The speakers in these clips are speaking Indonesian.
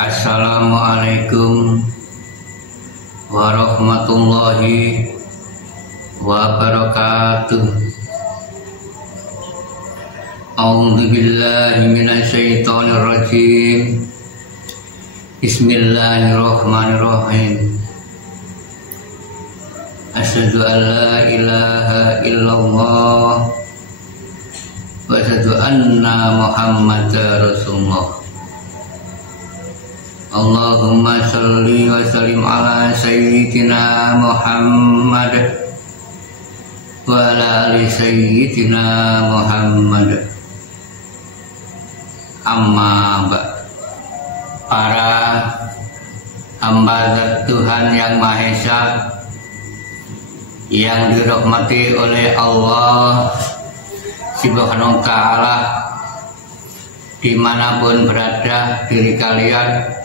Assalamualaikum warahmatullahi wabarakatuh. A'udzu billahi minasyaitonir rajim. Bismillahirrahmanirrahim. Asyhadu an la ilaha illallah wa asyhadu anna Muhammadar Rasulullah. Allahumma sholli wa sallim ala sayyidina Muhammad wa ala ali sayyidina Muhammad. Amma ba'd. Para hamba zat Tuhan yang Maha Esa yang dirahmati oleh Allah Subhanahu wa Ta'ala, dimanapun berada diri kalian,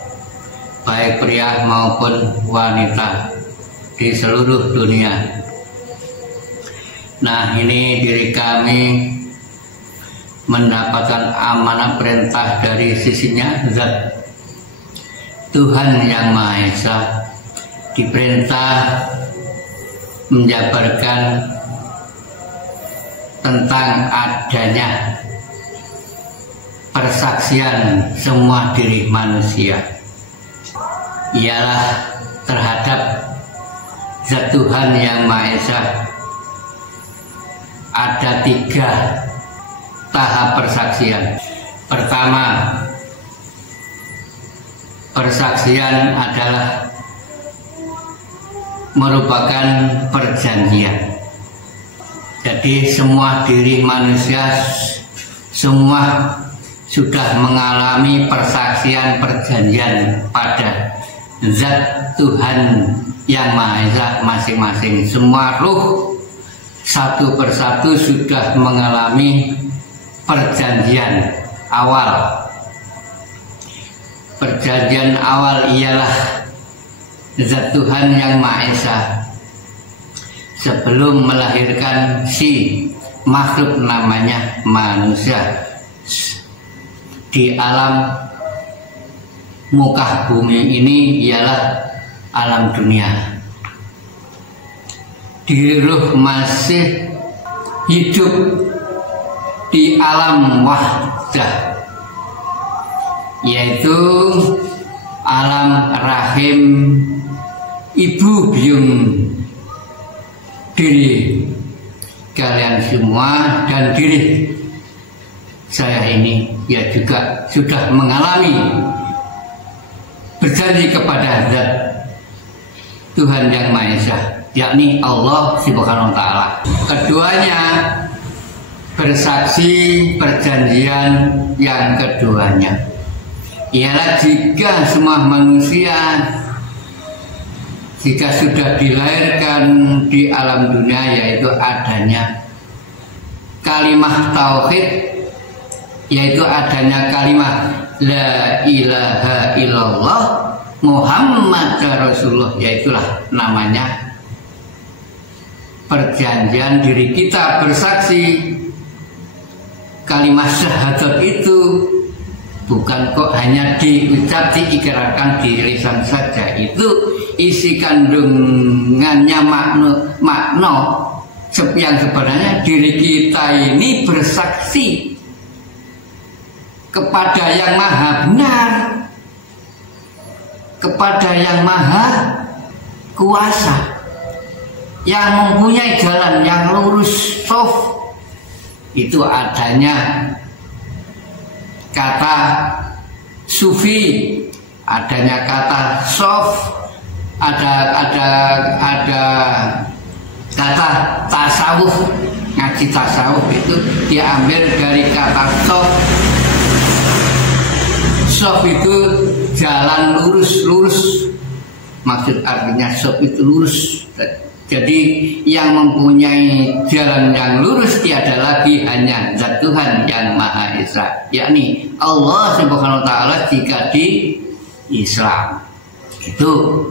baik pria maupun wanita di seluruh dunia. Nah, ini diri kami mendapatkan amanah perintah dari sisinya Zat Tuhan yang Maha Esa, diperintah menjabarkan tentang adanya persaksian semua diri manusia, ialah terhadap Zat Tuhan yang Maha Esa. Ada 3 tahap persaksian. Pertama, persaksian adalah merupakan perjanjian. Jadi semua diri manusia semua sudah mengalami persaksian perjanjian pada Zat Tuhan yang Maha Esa masing-masing. Semua ruh satu persatu sudah mengalami perjanjian awal. Perjanjian awal ialah Zat Tuhan yang Maha Esa sebelum melahirkan si makhluk namanya manusia di alam muka bumi ini, ialah alam dunia. Diri ruh masih hidup di alam wahdah, yaitu alam rahim ibu biung diri kalian semua, dan diri saya ini ya juga sudah mengalami berjanji kepada Zat Tuhan yang Maha Esa, yakni Allah Subhanahu wa Ta'ala. Keduanya bersaksi perjanjian yang keduanya ialah jika semua manusia jika sudah dilahirkan di alam dunia, yaitu adanya kalimah tauhid, yaitu adanya kalimah la ilaha illallah Muhammad Rasulullah, yaitulah namanya perjanjian diri kita bersaksi. Kalimat syahadat itu bukan kok hanya diucap, diikrarkan di lisan saja. Itu isi kandungannya makna yang sebenarnya diri kita ini bersaksi kepada yang maha benar, kepada yang maha kuasa, yang mempunyai jalan yang lurus, soft. Itu adanya kata sufi, adanya kata soft, ada kata tasawuf. Ngaji tasawuf itu diambil dari kata soft. Soft itu jalan lurus. Maksud artinya soft itu lurus. Jadi yang mempunyai jalan yang lurus tiada lagi hanya Zat Tuhan yang Maha Esa, yakni Allah Subhanahu wa Ta'ala jika di Islam. Itu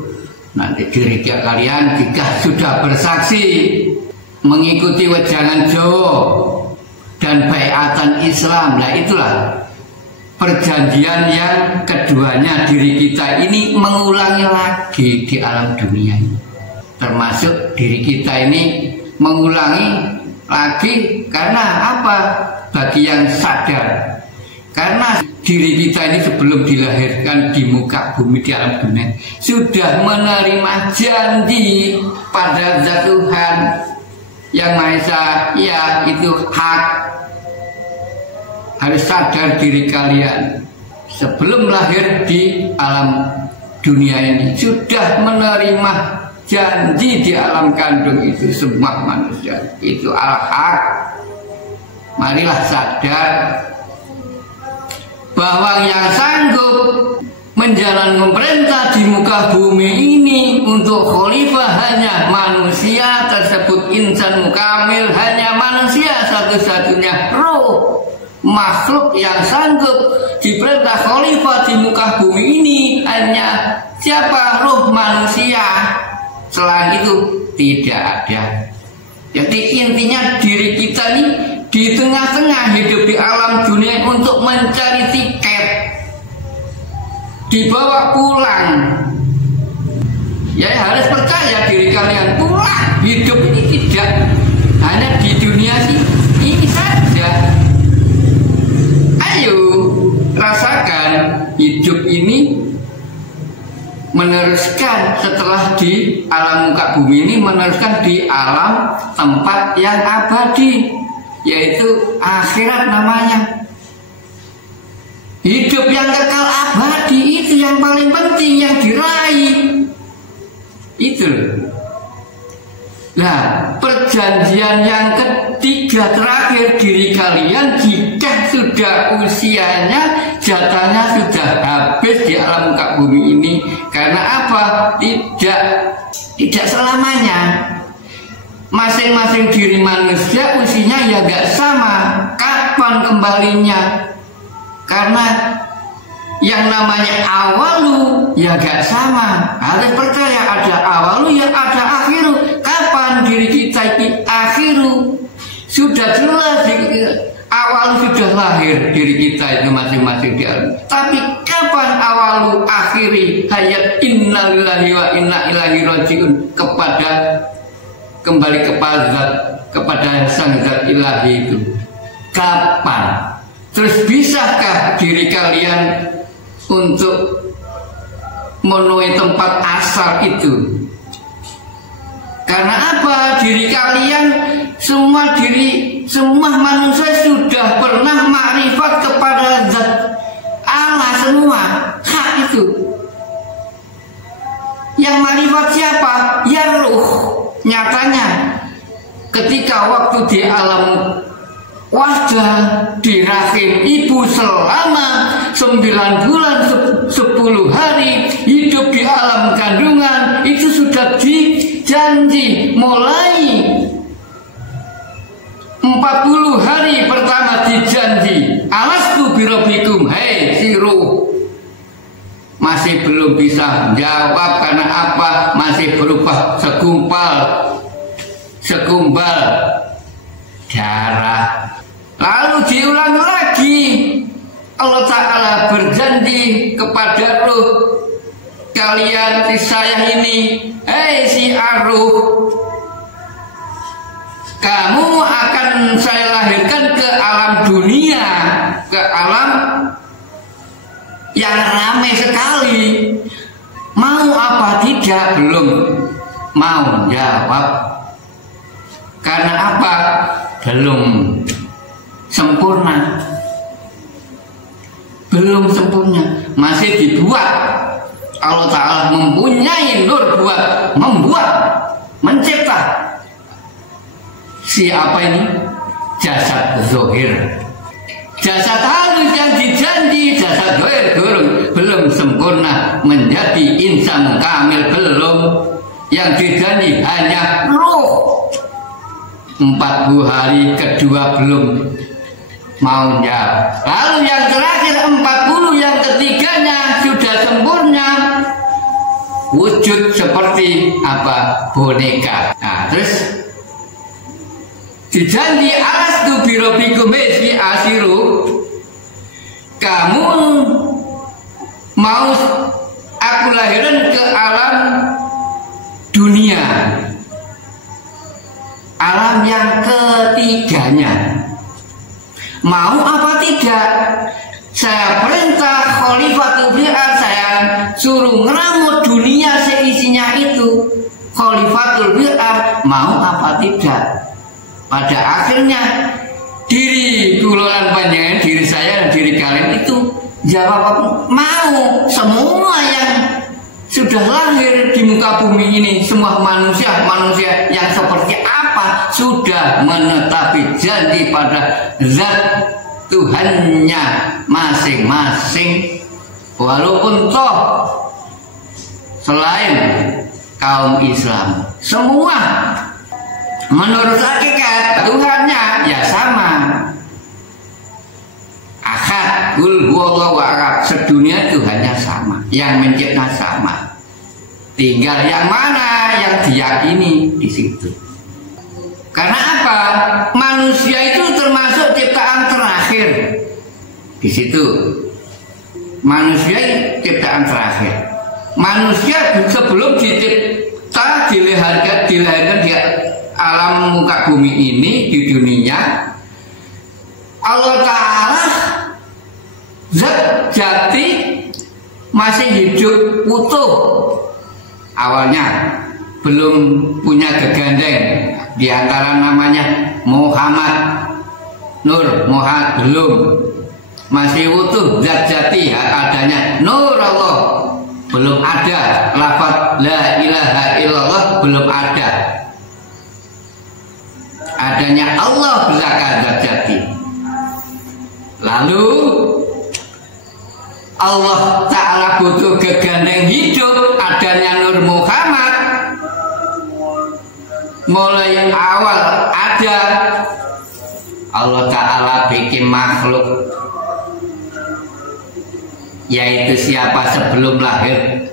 nanti diri kalian jika sudah bersaksi mengikuti wejangan Jawa dan baiatan Islam, nah itulah perjanjian yang keduanya, diri kita ini mengulangi lagi di alam dunia ini. Termasuk diri kita ini mengulangi lagi karena apa? Bagi yang sadar, karena diri kita ini sebelum dilahirkan di muka bumi di alam dunia sudah menerima janji pada Zat Tuhan Yang Maha Esa. Ya, itu hak. Harus sadar diri kalian sebelum lahir di alam dunia ini sudah menerima janji di alam kandung itu semua manusia. Itu al-haq. Marilah sadar bahwa yang sanggup menjalankan perintah di muka bumi ini untuk khalifah hanya manusia tersebut, insan mukamil, hanya manusia satu-satunya roh makhluk yang sanggup diperintah khalifah di muka bumi ini hanya siapa? Roh manusia. Selain itu tidak ada. Jadi intinya diri kita ini di tengah-tengah hidup di alam dunia untuk mencari tiket dibawa pulang. Ya harus percaya diri kalian pulang. Hidup ini tidak hanya di dunia ini saja. Ayo rasakan hidup ini meneruskan setelah di alam muka bumi ini, meneruskan di alam tempat yang abadi, yaitu akhirat namanya. Hidup yang kekal abadi itu yang paling penting, yang diraih. Itu. Nah, perjanjian yang ketiga terakhir, diri kalian jika sudah usianya, jatahnya sudah habis di alam muka bumi ini. Karena apa? Tidak selamanya. Masing-masing diri manusia usianya ya gak sama. Kapan kembalinya? Karena yang namanya awalu ya gak sama. Harus percaya ada awalu ya ada akhiru. Kapan diri kita ini akhiru? Sudah jelas awal sudah lahir diri kita itu masing-masing di alam. Tapi kapan awalu akhiri? Hayat inna lillahi wa inna ilaihi rajiun, kembali kepada sang Zat Ilahi itu. Kapan? Terus bisakah diri kalian untuk memenuhi tempat asal itu? Karena apa? Diri kalian semua manusia sudah pernah makrifat kepada Zat Allah semua. Hak itu. Yang makrifat siapa? Ya ruh. Nyatanya ketika waktu di alam wajah di rahim ibu selama 9 bulan 10 hari hidup di alam kandungan itu sudah dijanji mulai 40 hari pertama dijanji alastu birabbikum, hei si ruh masih belum bisa jawab. Karena apa? Masih berubah segumpal darah. Lalu diulang lagi, Allah Ta'ala berjanji kepada ruh kalian, si saya ini, hei si ruh, kamu akan saya lahirkan ke alam dunia, ke alam yang ramai sekali. Mau apa tidak? Belum mau jawab. Karena apa? Belum sempurna. Belum sempurna. Masih dibuat. Allah Ta'ala mempunyai nur buat membuat, mencipta. Siapa ini? Jasad zahir. Jasad halus yang dijanji, jasad zahir belum sempurna menjadi insan kamil, belum. Yang dijanji hanya ruh. 40 hari kedua belum mau jawab. Lalu yang terakhir 40 yang ketiganya sudah sempurna, wujud seperti apa? Boneka. Nah, terus dijanji alastu birabbikum fi asiru, kamu mau aku lahirkan ke alam dunia, alam yang ketiganya. Mau apa tidak? Saya perintah Khalifatul fil ardh, saya suruh ngeramut dunia seisinya itu. Khalifatul fil ardh, mau apa tidak? Pada akhirnya diri kulolan panjenengan, diri saya dan diri kalian itu jawab mau. Semua yang sudah lahir di muka bumi ini, semua manusia yang seperti apa, sudah menetapi janji pada zat Tuhannya masing-masing. Walaupun toh selain kaum Islam, semua menurut hakikat Tuhannya ya sama. Ahad, Qul huwallahu ahad, sedunia Tuhannya sama, yang mencipta sama. Tinggal yang mana yang diyakini di situ. Karena apa? Manusia itu termasuk ciptaan terakhir. Di situ. Manusia ciptaan terakhir. Manusia sebelum dicipta dilahirkan di alam muka bumi ini, di dunia, Allah Ta'ala zat jati masih hidup utuh. Awalnya belum punya gegandeng. Di antara namanya Muhammad, Nur, Muhammad belum, masih utuh zat jati adanya. Nur Allah belum ada, lafaz la ilaha illallah belum ada. Adanya Allah belaka zat jati. Lalu Allah Ta'ala butuh gegandeng hidup, adanya Nur Muhammad. Mulai awal ada, Allah Ta'ala bikin makhluk, yaitu siapa sebelum lahir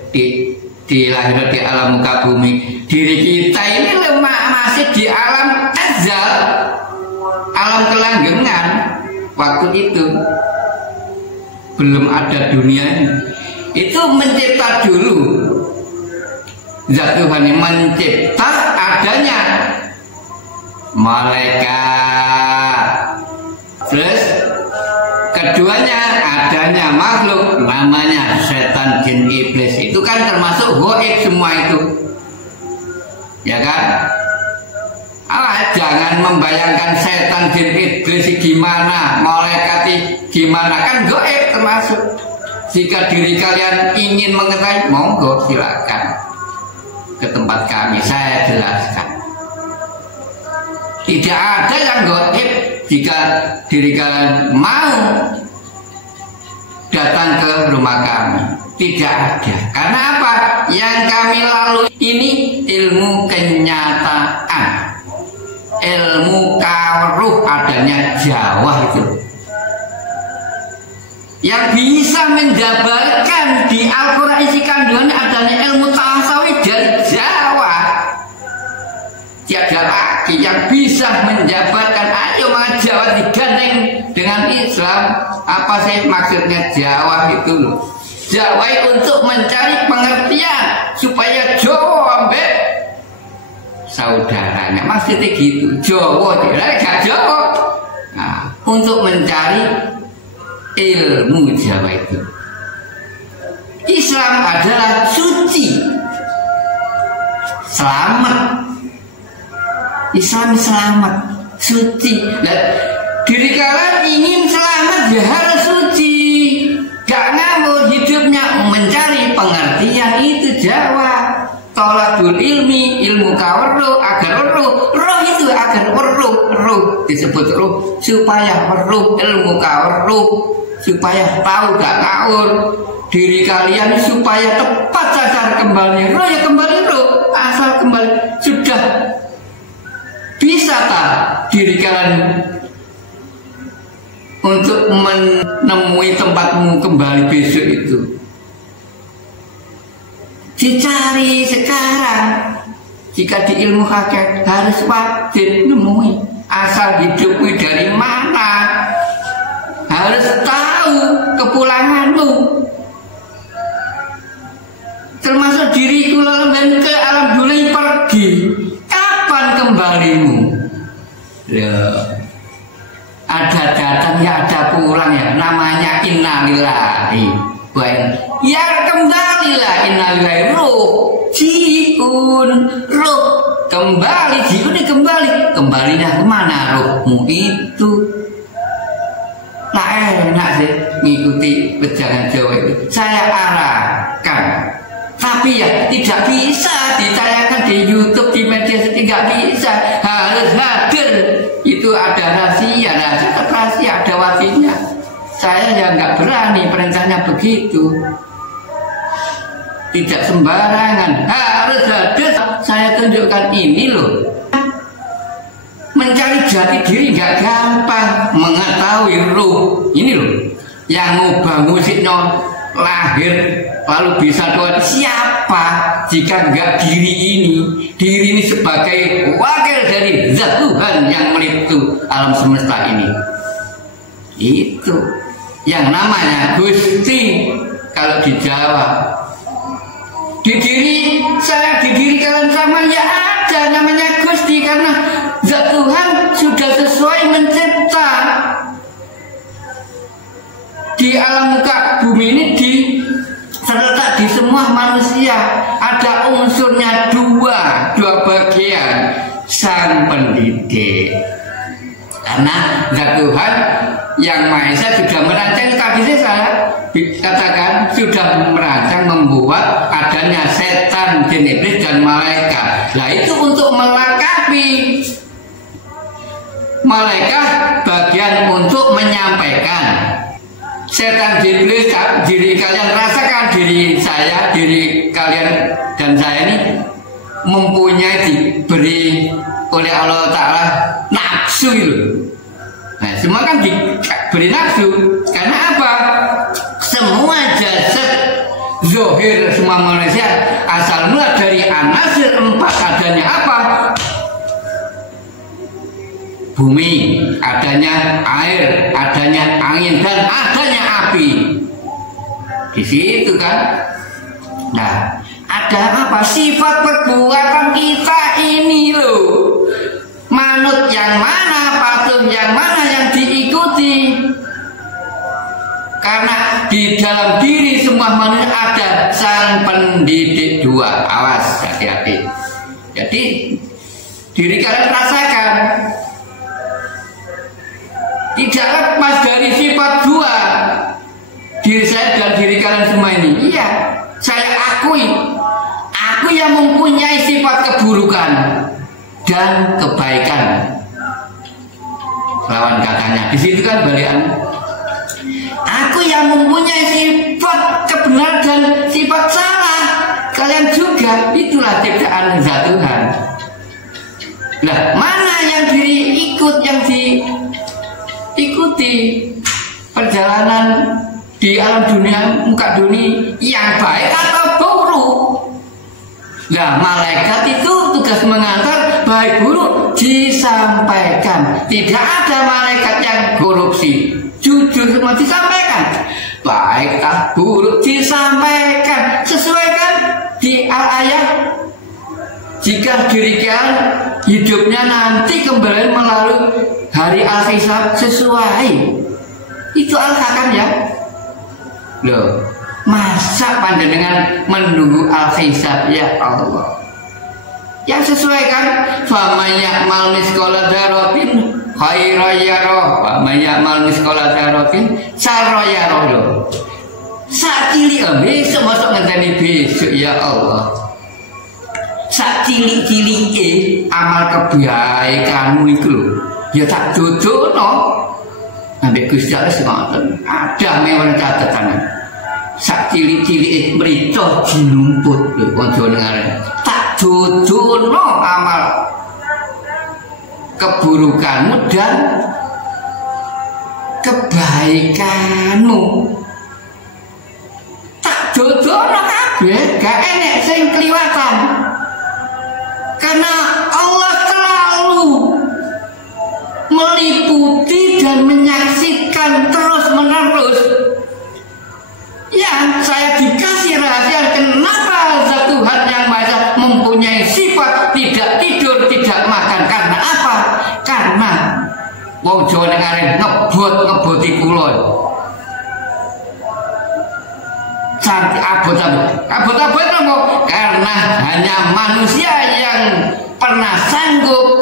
dilahirkan di alam muka bumi. Diri kita ini masih di alam azal, alam kelanggengan. Waktu itu belum ada dunia ini. Itu mencipta dulu. Zat Tuhan yang mencipta adanya malaikat. Terus keduanya adanya makhluk namanya setan, jin, iblis. Itu kan termasuk gaib semua itu. Ya kan? Jangan membayangkan setan, jin, iblis gimana, malaikat gimana, kan gaib termasuk. Jika diri kalian ingin mengetahui, monggo silakan ke tempat kami, saya jelaskan. Tidak ada yang gaib. Jika diri kalian mau datang ke rumah kami, tidak ada. Karena apa? Yang kami lalui ini ilmu kenyataan, ilmu karuh, adanya Jawa itu yang bisa menjabarkan di Al-Quran isi kandungannya adanya ilmu tasawuf dari Jawa. Tiada lagi yang bisa menjabarkan. Ayo maka Jawa digandeng dengan Islam. Apa sih maksudnya Jawa itu loh? Jawa untuk mencari pengertian supaya Jawa ambek saudaranya, maksudnya gitu. Jawa tidak gak Jawa. Nah, untuk mencari ilmu Jawa itu. Islam adalah suci, selamat. Islam selamat, suci. Dan diri kalian ingin selamat ya harus suci. Gak ngawur hidupnya mencari pengertian itu Jawa. Tolakul ilmi, ilmu kawarro, agar roh itu agar roh disebut roh supaya roh ilmu kawarro, supaya tahu gak ngawur diri kalian, supaya tepat sasaran kembali. Roh ya kembali roh, asal kembali sudah. Bisa tak diri kalian untuk menemui tempatmu kembali besok itu? Dicari sekarang. Jika di ilmu hakikat harus wajib nemui asal hidupmu dari mana, harus tahu kepulanganmu. Termasuk diriku lalu ke alam dunia pergi. Kapan kembalimu? Ya, ada datang ya ada pulang ya. Namanya innalillahi. Ya kembalilah innalillahi. Ruh jiun, ruh kembali, jiun ini kembalinya kemana ruhmu itu? Nah enak sih ngikuti pejangan Jawa itu. Saya arahkan, tapi ya tidak bisa ditayangkan di YouTube, di media sosial, tidak bisa. Harus hadir. Itu ada rahasia, ada wasinya. Saya ya nggak berani, perintahnya begitu. Tidak sembarangan, harus hadir. Saya tunjukkan ini loh. Mencari jati diri nggak gampang, mengetahui ruh ini loh yang ngubah musiknya lahir lalu bisa Tuhan siapa jika nggak diri ini sebagai wakil dari zat Tuhan yang meliput alam semesta ini. Itu yang namanya Gusti kalau di Jawa. Di diri saya, di diri kalian sama ya ada namanya Gusti karena zat Tuhan sudah sesuai mencipta di alam muka bumi ini terletak di semua manusia ada unsurnya dua bagian sang pendidik karena zat Tuhan yang Maha Esa sudah merancang tadi saya katakan sudah merancang membuat adanya setan, jin iblis dan malaikat. Nah itu untuk melengkapi malaikat bagian untuk menyampaikan. Setan, jin iblis diri kalian rasakan, diri saya, diri kalian dan saya ini mempunyai diberi oleh Allah Ta'ala nafsu itu. Nah, semua kan diberi nafsu. Karena apa? Semua jasad zohir semua manusia asal mula dari anasir 4 adanya apa? Bumi, adanya air, adanya angin dan adanya api. Di situ kan. Nah, ada apa? Sifat perbuatan kita ini loh. Manut yang mana, patuh yang mana yang diikuti. Karena di dalam diri semua manusia ada sang pendidik dua. Awas, hati-hati. Jadi diri kalian rasakan tidak lepas dari sifat dua. Diri saya dan diri kalian semua ini. Iya, saya akui. Aku yang mempunyai sifat keburukan dan kebaikan. Lawan katanya. Di situ kan balikan. Aku yang mempunyai sifat kebenaran dan sifat salah. Kalian juga. Itulah ciptaan zat Tuhan. Nah, mana yang diri ikut, yang diikuti perjalanan di alam dunia, muka dunia yang baik atau buruk. Nah, malaikat itu tugas mengantar baik buruk disampaikan. Tidak ada malaikat yang korupsi. Jujur semua disampaikan. Baikkah buruk disampaikan. Sesuaikan di al-ayat. Jika diri kalian hidupnya nanti kembali melalui hari al-hisab sesuai. Itu al-hakam ya. Loh, masa panjenengan menunggu al-hisab ya Allah. Yang sesuai kan? Faman ya'mal misqala dzarratin khairan yarah, wa may ya'mal misqala dzarratin syarran yarah. Sak cilik besok masuk ngenteni besok ya Allah. Sak cilik-cilike amal kebaikanmu itu lho. Ya tak jodohno. Ambek Gusti Allah ngoten. Ada mewah catatan. Sak cilik-cilike mrico dilumput lho kanca ngaren. Jodohno amal keburukanmu dan kebaikanmu. Tak jodohno kabeh, gak enek sing kliwatan. Karena Allah selalu meliputi dan menyaksikan terus-menerus wong Jawa nek arep ngeboti kula. Cantik abot-abot nopo? Karena hanya manusia yang pernah sanggup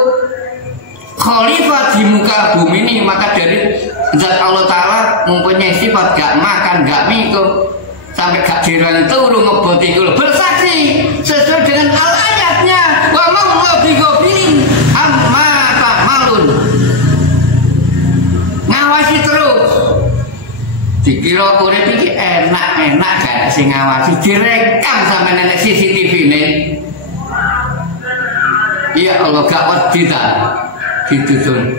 khalifah di muka bumi ini, maka dari zat Allah Ta'ala mempunyai sifat gak makan, gak minum, sampai gak jirang turu ngeboti kula, bersaksi sesuai dengan ayatnya, wa ma'allahu bighafilin amma ta'malun. Ngawasi terus. Dikira urip iki enak-enak gak sing ngawasi, direkam sampe nenek CCTV ini. Ya Allah gak wedi ta ditusun.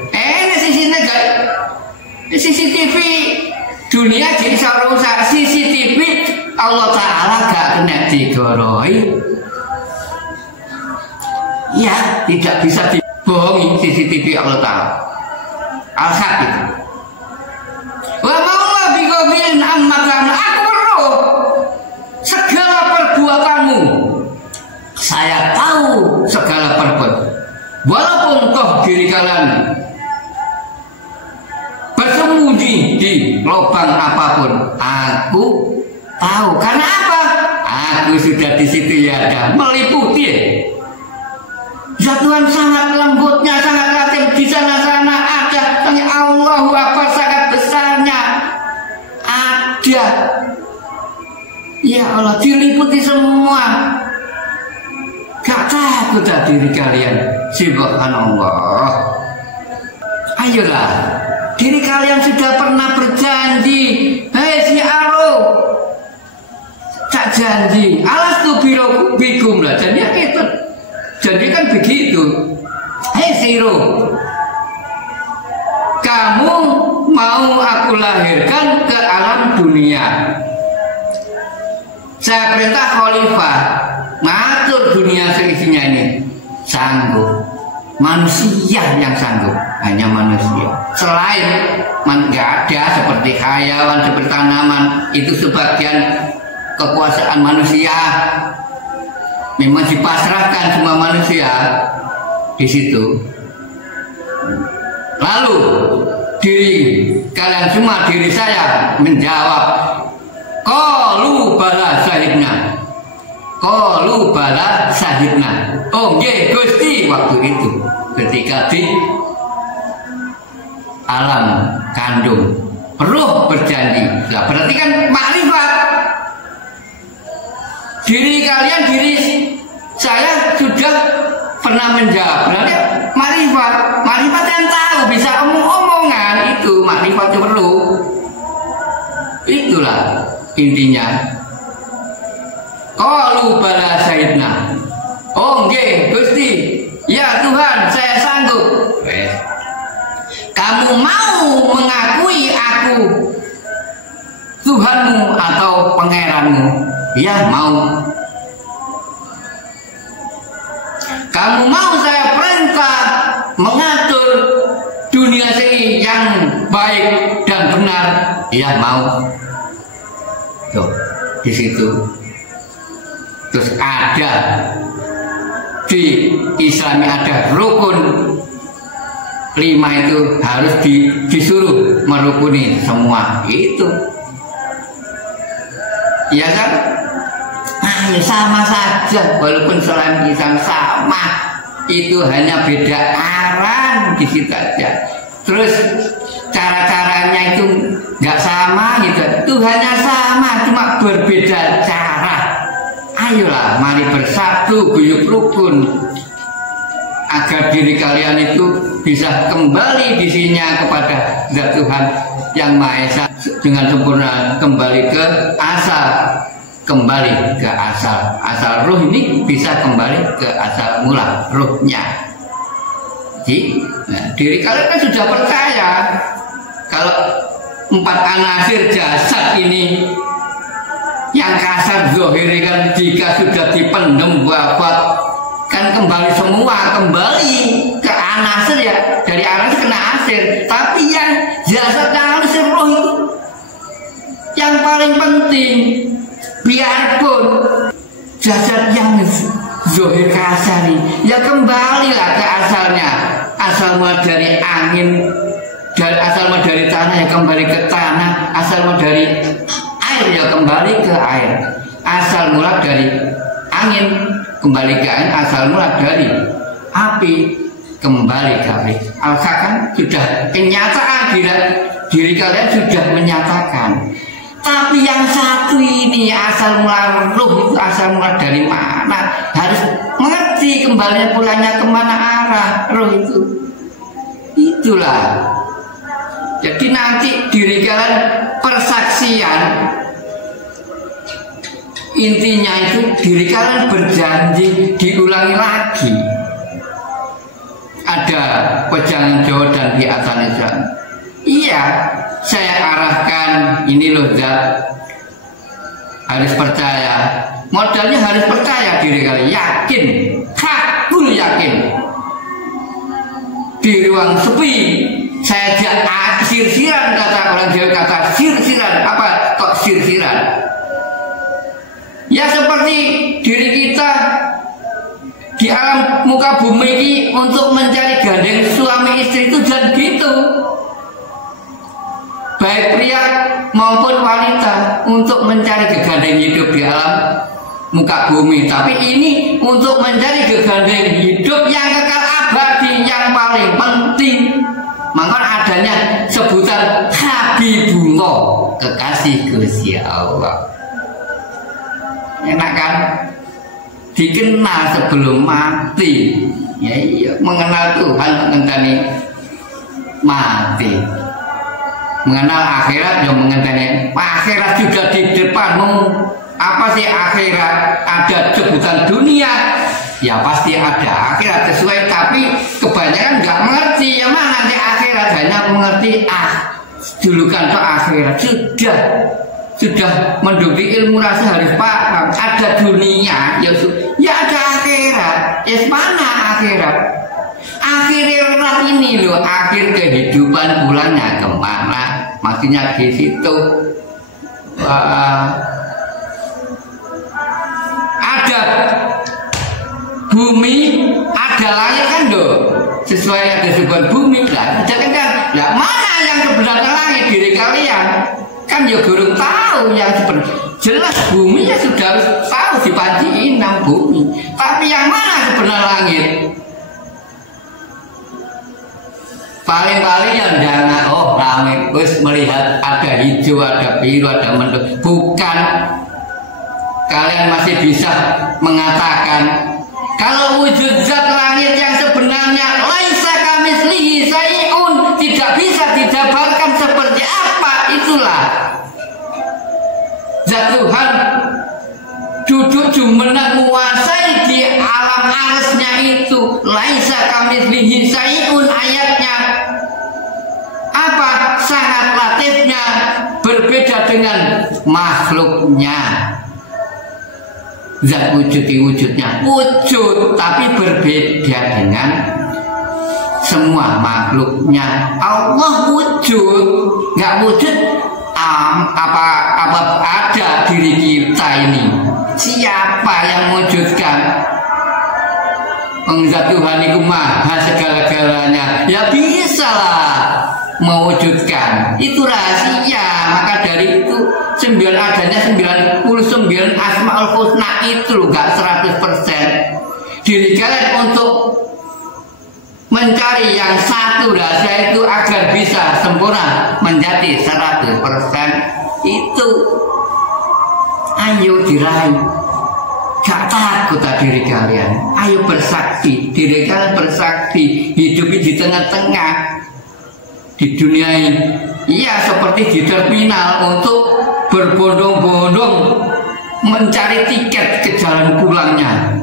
CCTV dunia jadi rusak, CCTV Allah Ta'ala gak kena digoroi. Ya tidak bisa dibohongi CCTV Allah Ta'ala. Al-Haq itu. Wa ma'allahu bighafilin amma ta'malun. Aku roh segala perbuatanmu. Saya tahu segala perbuatan. Walaupun toh diri kalian bersembunyi di lubang apapun, aku tahu. Karena apa? Aku sudah di situ ya, ada meliputi. Ya Tuhan sangat lembutnya, sangat latif di sana-sana ada. Tanya Allahu Akbar sangat besarnya ada. Ya Allah diliputi semua. Gak takut diri kalian. Subhanallah. Ayolah, diri kalian sudah pernah berjanji. Hei si Aro, tak janji. Alastu bikum lah. Jadi itu. Jadi kan begitu. Hei Siro, kamu mau aku lahirkan ke alam dunia. Saya perintah khalifah ngatur dunia seisinya ini. Sanggup. Manusia yang sanggup, hanya manusia. Selain nggak ada seperti hayawan, seperti tanaman, itu sebagian kekuasaan manusia. Memang dipasrahkan semua manusia di situ. Lalu diri kalian semua, diri saya menjawab, qalu bala syahidna. Qalu bala syahidna. Oh nggih Gusti, waktu itu ketika di alam kandung roh berjanji. Nah, berarti kan makrifat. Diri kalian, diri saya sudah pernah menjawab. Berarti makrifat. Makrifat yang tahu, bisa omong-omongan, itu makrifat itu perlu. Itulah intinya. Qalu bala syahidna. Oh nggih Gusti, ya Tuhan saya sanggup. Kamu mau mengakui aku Tuhanmu atau pangeranmu? Ya mau. Kamu mau saya perintah mengatur dunia ini yang baik dan benar? Ya mau. Tuh di situ. Terus ada di Islam ada rukun 5 itu harus disuruh merukuni semua itu. Ya kan? Ya sama saja, walaupun selain Islam sama, itu hanya beda aran di situ aja. Terus cara-caranya itu nggak sama gitu, Tuhannya sama, cuma berbeda cara. Ayolah, mari bersatu, guyub rukun, agar diri kalian itu bisa kembali dirinya kepada Zat Tuhan yang Maha Esa dengan sempurna, kembali ke asal. Kembali ke asal ruh ini bisa kembali ke asal mula ruhnya. Jadi diri kalian kan sudah percaya kalau 4 anasir jasad ini yang kasar zohiri kan jika sudah dipendem wafat kan kembali semua, kembali ke anasir ya, dari anasir kena asir. Tapi yang jasad yang anasir roh itu yang paling penting. Biarpun jasad yang zohir kasar ya kembalilah ke asalnya, asal mulai dari angin asal mau dari tanah ya kembali ke tanah, asal mau dari air ya kembali ke air, asal mula dari angin kembali ke angin, asal mula dari api kembali ke api. Kan sudah kenyataan diri kalian sudah menyatakan. Tapi yang satu ini asal mula ruh itu asal mula dari mana, harus mengerti kembalinya pulangnya kemana arah roh itu. Itulah. Jadi nanti diri kalian persaksian, intinya itu diri kalian berjanji diulangi lagi. Ada pejangan Jawa dan di atasnya. Iya, saya arahkan ini loh Zat, harus percaya. Modalnya harus percaya diri kalian, yakin, hakul yakin. Di ruang sepi saya sirsiran, kata orang Jawa, kata sirsiran. Apa kok sirsiran? Ya seperti diri kita di alam muka bumi ini untuk mencari gandeng suami istri itu dan gitu. Baik pria maupun wanita untuk mencari gegandeng hidup di alam muka bumi. Tapi ini untuk mencari gegandeng hidup yang kekal abadi, yang paling penting. Maka adanya sebutan Habibullah, kekasih Gusti Allah. Enak kan? Dikenal sebelum mati. Ya iya, mengenal Tuhan mengenai mati. Mengenal akhirat yang mengenai akhirat juga di depanmu. Apa sih akhirat? Ada sebutan dunia, ya pasti ada akhirat sesuai. Tapi kebanyakan nggak mengerti yang mana nanti akhirat, hanya mengerti julukan ke akhirat. Sudah menduduki ilmu rasa harus paham. Ada dunia, ya ada akhirat. Ya mana akhirat? Akhirat ini loh, akhir kehidupan pulangnya kemana? Maksudnya di situ ada bumi, ada langit kan loh. Sesuai ada sebuah bumi lah. Jadi kan, ya mana yang sebenarnya langit diri kalian? Kan ya gurung tahu yang sebenarnya. Jelas bumi ya sudah harus tahu dipanciin nang bumi. Tapi yang mana sebenarnya langit? Paling-paling yang jangan langit terus melihat ada hijau, ada biru, ada mendung. Bukan. Kalian masih bisa mengatakan kalau wujud zat langit yang sebenarnya laisa kamitslihi syai'un, tidak bisa dijabarkan seperti apa. Itulah zat Tuhan duduk jumeneng menguasai di alam arsy-Nya itu. Laisa kamitslihi syai'un ayatnya apa? Sangat latifnya, berbeda dengan makhluknya. Zat wujudnya wujud, tapi berbeda dengan semua makhluknya. Allah wujud, nggak wujud apa ada diri kita ini. Siapa yang mewujudkan? Zat Tuhan itu maha segala-galanya, ya bisa lah mewujudkan. Itu rahasia. Maka dari itu adanya 99 Asmaul Husna itu loh, gak 100%. Diri kalian untuk mencari yang satu rahasia itu agar bisa sempurna menjadi 100%, itu ayo diraih. Gak takut diri kalian, ayo bersaksi. Diri kalian bersaksi, hidup di tengah-tengah di dunia ini. Iya, seperti di terminal untuk berbondong-bondong mencari tiket ke jalan pulangnya.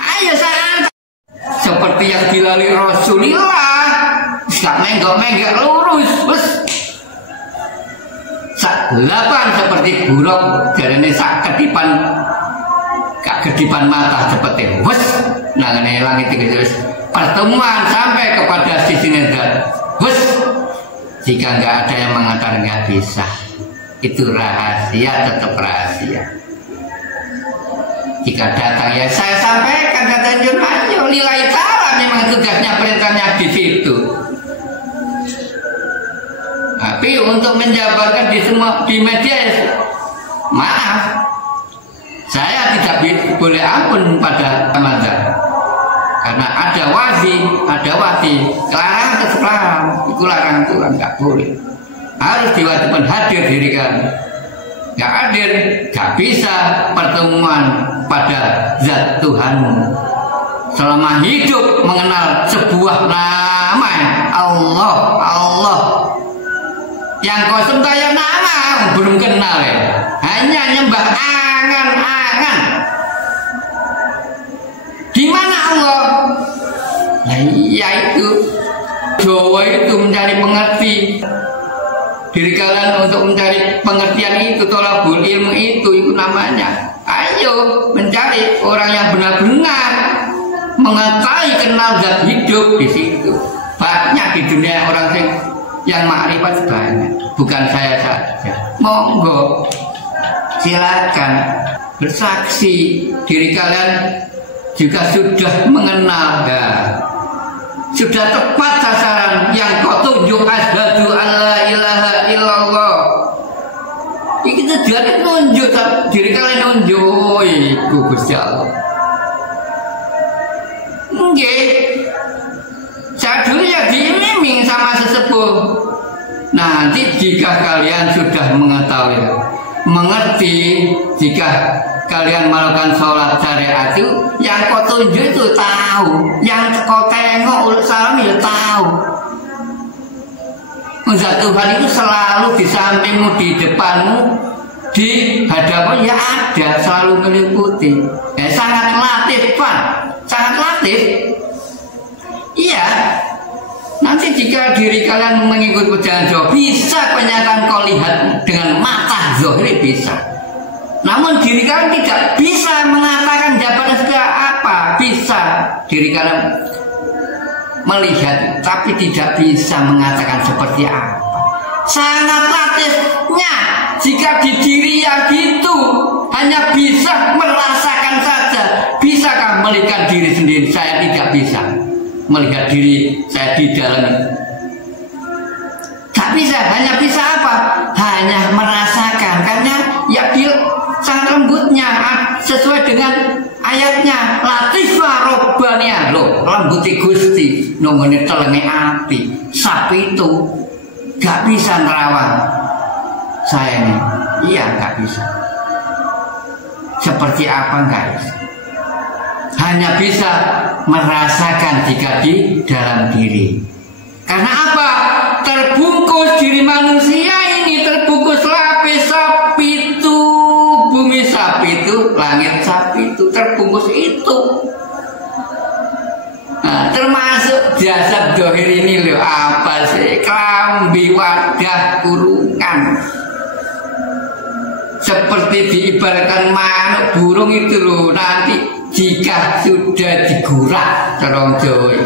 Ayo saya seperti yang dilalui Rasulullah, gak menggok-menggok lurus, bos. Lapan seperti buruk, jarane sak kedipan mata seperti bos. Nangane langit itu pertemuan sampai kepada sisi nezat, bos. Jika nggak ada yang mengatakan nggak bisa, itu rahasia, tetap rahasia. Jika datang ya saya sampaikan, kata Junhayo lillahi ta'ala, memang tugasnya perintahnya di situ. video untuk menjabarkan di media, maaf, saya tidak boleh ampun pada Ramadan. Karena ada wasi, larangan keselarang, itu larangan Tuhan, nggak boleh. Harus diwajibkan hadir diri kami. Nggak hadir, nggak bisa pertemuan pada zat Tuhanmu. Selama hidup mengenal sebuah nama Allah. Yang kau sembah ya nama belum kenal ya. Hanya nyembah angan-angan. Di mana Allah? Ya itu Jawa itu mencari pengerti. Diri kalian untuk mencari pengertian itu, tolabul ilmu itu namanya. Ayo mencari orang yang benar-benar mengetahui kenal zat hidup di situ. Banyak di dunia orang yang makrifat banyak. Bukan saya saja. Monggo, silakan bersaksi diri kalian juga sudah mengenal ya. Sudah tepat sasaran yang kau tunjuk, asyhadu alla ilaha illallah. Itu jadi nunjuk diri kalian, nunjuk iku Gusti Allah. Nggih. Saya dulu ya diiming sama sesepuh. Nanti jika kalian sudah mengetahui, mengerti, jika kalian melakukan sholat syariat itu, yang kau tunjuk itu tahu, yang kau tengok salam ya tahu. Zat Tuhan itu selalu di sampingmu, di depanmu, di hadapanmu ya ada, selalu meliputi. Sangat latif Pak, sangat latif. Iya. Nanti jika diri kalian mengikut perjalanan jauh, bisa kenyataan kau lihat dengan mata zahir bisa. Namun diri kalian tidak bisa mengatakan jabatan segala apa. Bisa diri kalian melihat, tapi tidak bisa mengatakan seperti apa. Sangat latifnya jika di diri yang gitu hanya bisa merasakan saja. Bisakah melihat diri sendiri? Saya tidak bisa melihat diri saya di dalam. Tak bisa, hanya bisa apa? Hanya merasakan. Karena ya dia sangat lembutnya, sesuai dengan ayatnya, latifah robbaniyah. Loh, lembuti Gusti nongone telenge api. Sapi itu gak bisa nerawang saya ini. Iya, gak bisa. Seperti apa guys? Hanya bisa merasakan jika di dalam diri. Karena apa? Terbungkus diri manusia ini, terbungkus lapis sapi itu, bumi sapi itu, langit sapi itu, terbungkus itu. Nah, termasuk jasad dohir ini loh, apa sih? Klambi, wadah, kurungan. Seperti diibaratkan manuk, burung itu loh, nanti jika sudah digurak terong Jawa,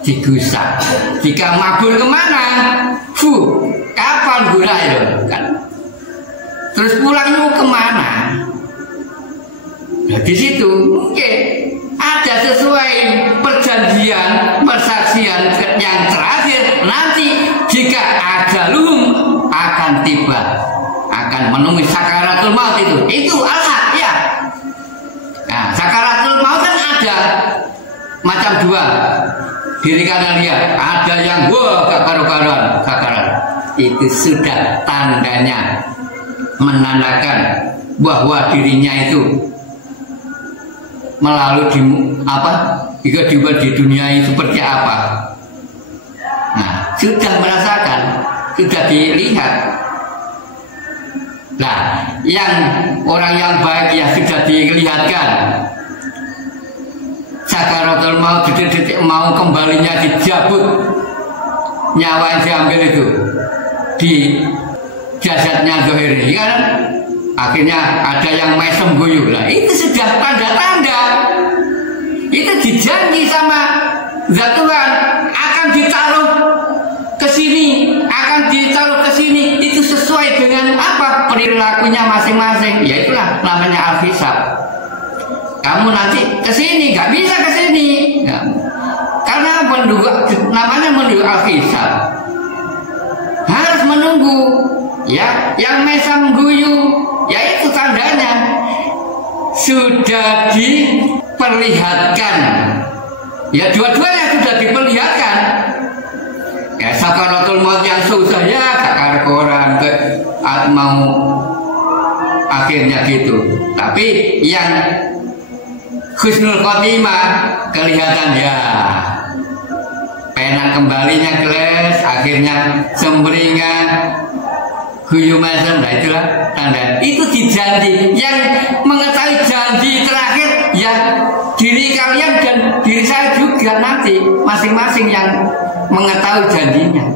digusah, jika mabur kemana? Kapan gurah ya kan? Terus pulang mau kemana? Nah, di situ mungkin ada sesuai perjanjian, persaksian yang terakhir. Nanti jika ajalum akan tiba, akan menemui sakaratul maut itu al-haq ya. Nah, sakaratul maut kan ada macam dua. Diri kalian lihat, ada yang wah gak karu-karuan, sakarat. Itu sudah tandanya menandakan bahwa dirinya itu melalui jika di dunia ini seperti apa. Nah, sudah merasakan, sudah dilihat. Nah, yang orang yang baik ya sudah dilihatkan. Sakaratul maut, detik-detik mau kembalinya dijabut, nyawa yang diambil itu di jasadnya zahir, kan? Akhirnya ada yang mesem guyu. Nah, itu sudah tanda-tanda. Itu dijanji sama zat Tuhan akan ditaruh ke sini, akan ditaruh ke sini. Itu sesuai dengan apa? Perilakunya masing-masing. Ya itulah namanya al-hisab. Kamu nanti ke sini, nggak bisa ke sini. Ya. Karena namanya menduga al-hisab. harus menunggu. Ya, yang mesam guyu, ya itu tandanya sudah diperlihatkan. Ya dua-duanya sudah diperlihatkan. Ya sakaratul maut yang susah ya kakar koran mau akhirnya gitu. Tapi yang husnul khotimah kelihatan ya penak kembalinya keles, akhirnya sembringan guyu macam, nah itulah tanda. Itu dijanji, yang mengetahui janji terakhir ya diri kalian dan diri saya juga nanti, masing-masing yang mengetahui janjinya.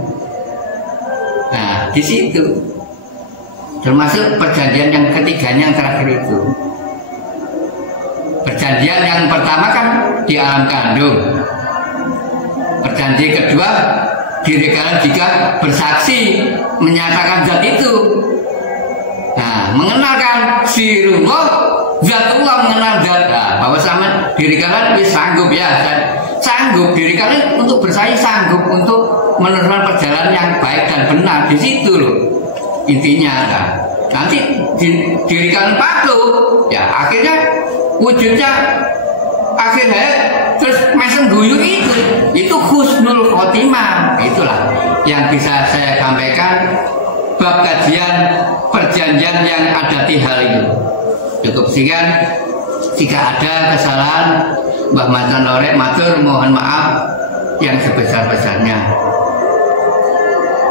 Nah di situ termasuk perjanjian yang ketiganya yang terakhir itu. Perjanjian yang pertama kan di alam kandung. Perjanjian kedua diri kalian jika bersaksi menyatakan zat itu. Nah, mengenalkan sirullah, zatullah, mengenal zat. Nah, bahwa sama diri kalian bisa sanggup ya, sanggup diri kalian untuk bersaing, sanggup untuk meneruskan perjalanan yang baik dan benar. Di situ loh intinya. Nah, nanti diri kalian patuh, ya akhirnya wujudnya akhirnya terus mesem guyu itu husnul khotimah. Itulah yang bisa saya sampaikan bab kajian perjanjian yang ada di hal itu. Cukup sekian. Jika ada kesalahan Mbah Mantan Lorek matur mohon maaf yang sebesar-besarnya.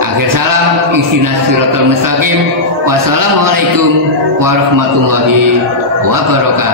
Akhir salam, ihdinas siratal mustaqim. Wassalamualaikum warahmatullahi wabarakatuh.